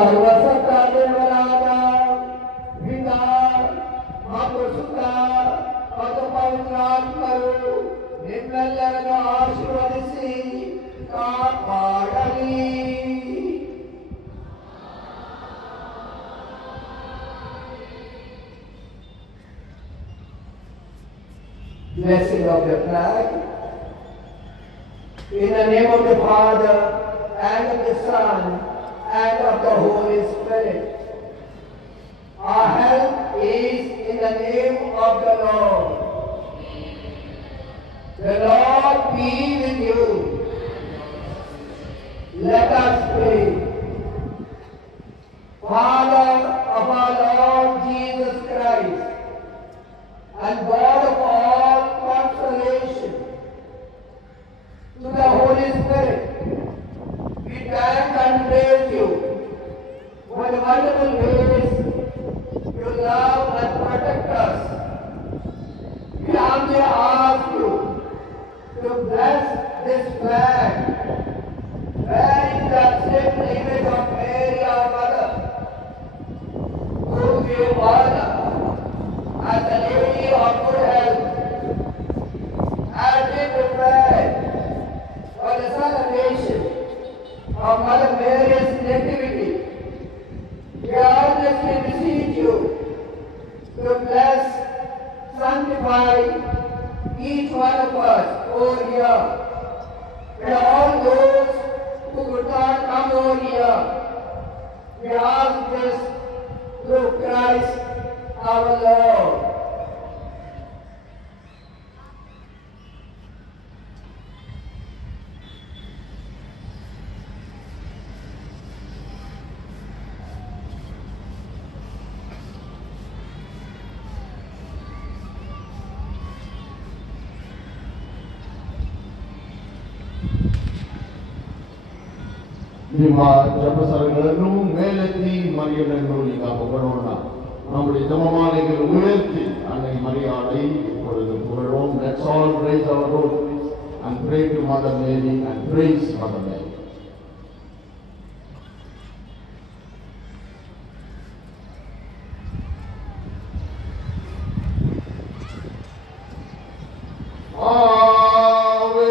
ಸರ್ವಸತ್ತ ದೇವರಾದ ಪಿತಾ ಮತ್ತು ಸುತ್ತ ಮತ್ತು ಪವಿತ್ರಾತ್ಮರು ನಿಮ್ಮೆಲ್ಲರನ್ನು ಆಶೀರ್ವದಿಸಿ ಕಾಪಾಡಲಿ. Blessing of the flag. In the name of the Father, and of the Son, and of the Holy Spirit. Our help is in the name of the Lord. The Lord be with you. Let us pray. Father of our Lord Jesus Christ, and God of all consolation, to the Holy Spirit, we thank and praise you for the wonderful ways you love and protect us. We humbly ask you to bless this flag, bearing that sacred image of Mary, our Mother, whom we honor as the Lady of Good Health, as we prepare for the celebration of Mother Mary's nativity. We earnestly beseech you to bless, sanctify each one of us over here, and all those who could not come over here. We ask this through Christ our Lord. ನಿಮ್ಮ ಜಪಸರಗಳನ್ನು ಮೇಲೆತ್ತಿ ಮರಿಯನನ್ನು ಈಗ புகழோಣ. நம்முடைய ஜெபமாலைகள் உயர்த்தி அன்னை மரியாதை இப்பொழுது புகழோம். Let's all raise our rosaries and pray to Mother Mary and praise Mother Mary. Ave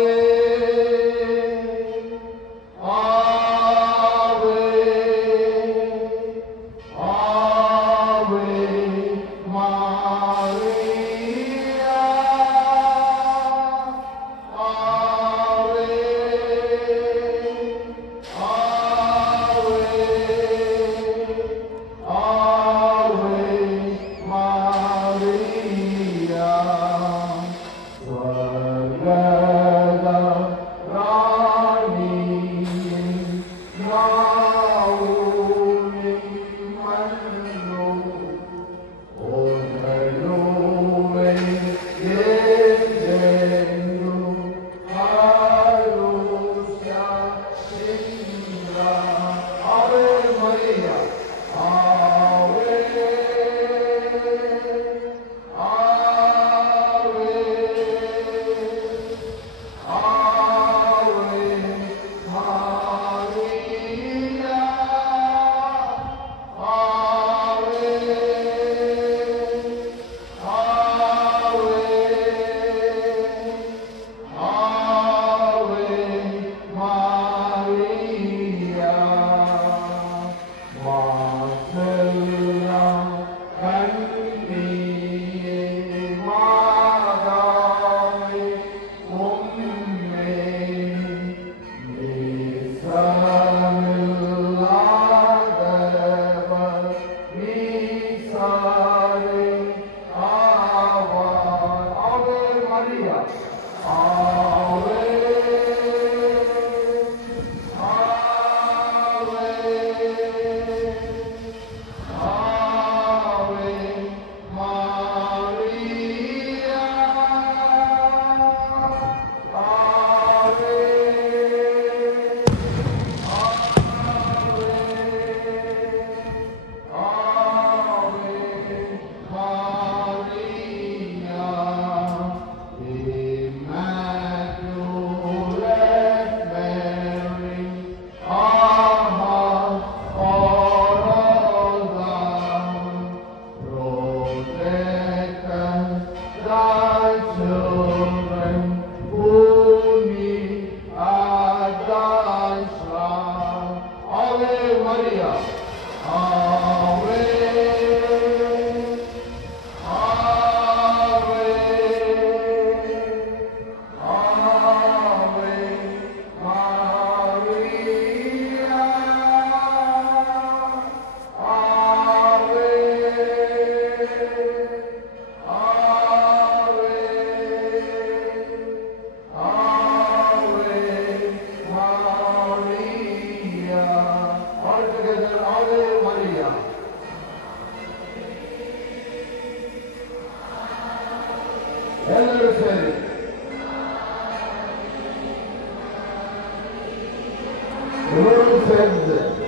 The Lord says,